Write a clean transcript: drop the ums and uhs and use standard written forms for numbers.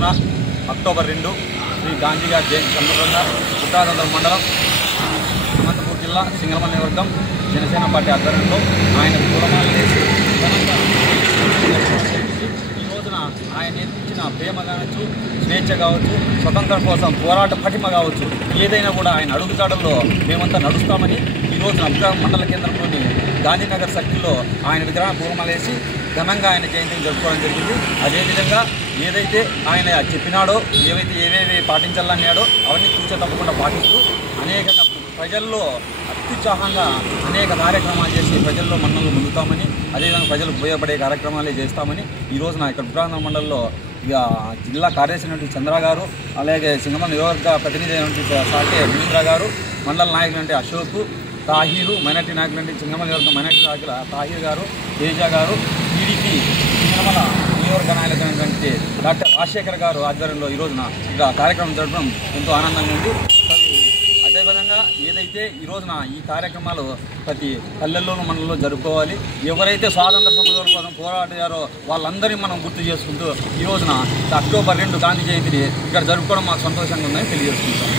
రోజున అక్టోబర్ 2 శ్రీ గాంధీ గారి జయంతి సందర్భంగా పుట్టారంధ్ర మండలం అనంతపూర్ జిల్లా సింగనమల నియోజకవర్గం జనసేన పార్టీ ఆధ్వర్యంలో ఆయన పూలమాలలు వేసి ఈ రోజున ఆయన నేర్పించిన ప్రేమ కావచ్చు, స్వేచ్ఛ కావచ్చు, స్వతంత్రం కోసం పోరాట పటిమ కావచ్చు, ఏదైనా కూడా ఆయన అడుగుజాడల్లో మేమంతా నడుస్తామని ఈ రోజున అబ్రాహం మండల కేంద్రంలోని గాంధీనగర్ సర్కిల్లో ఆయన విగ్రహం పూలమాల వేసి ఘనంగా ఆయన జయంతిని జరుపుకోవడం జరిగింది. అదేవిధంగా ఏదైతే ఆయన చెప్పినాడో, ఏవేవి పాటించాలన్నాడో అవన్నీ తూచ తప్పకుండా పాటిస్తూ అనేకంగా ప్రజల్లో అత్యుత్సాహంగా అనేక కార్యక్రమాలు చేసి ప్రజల్లో మన్నలు పొందుతామని, అదేవిధంగా ప్రజలకు ఉపయోగపడే కార్యక్రమాలే చేస్తామని ఈ రోజున ఇక్కడ ఉత్తరాంధ్ర మండలంలో జిల్లా కార్యదర్శి చంద్ర గారు, అలాగే సింగనమల నియోజకవర్గ ప్రతినిధి అయినటువంటి సాకే రవీంద్ర గారు, మండల నాయకులు అశోక్, తాహీరు, మైనార్టీ నాయకులు సింగనమల నియోజకవర్గ మైనార్టీ నాయకులు తాహీర్ గారు, తేజ గారు, టీడీపీ సింగనమల నియోజకవర్గ నాయకులైనటువంటి డాక్టర్ రాజశేఖర్ గారు ఆధ్వర్యంలో ఈ రోజున ఇక కార్యక్రమం జరపడం ఎంతో ఆనందంగా ఉంది. అదేవిధంగా ఏదైతే ఈ రోజున ఈ కార్యక్రమాలు ప్రతి పల్లెల్లోనూ మనలో జరుపుకోవాలి. ఎవరైతే స్వాతంత్ర సమరం కోసం పోరాడారో వాళ్ళందరినీ మనం గుర్తు చేసుకుంటూ ఈ రోజున అక్టోబర్ 2 గాంధీ జయంతిని ఇక్కడ జరుపుకోవడం మాకు సంతోషంగా ఉందని తెలియజేసుకుంటాం.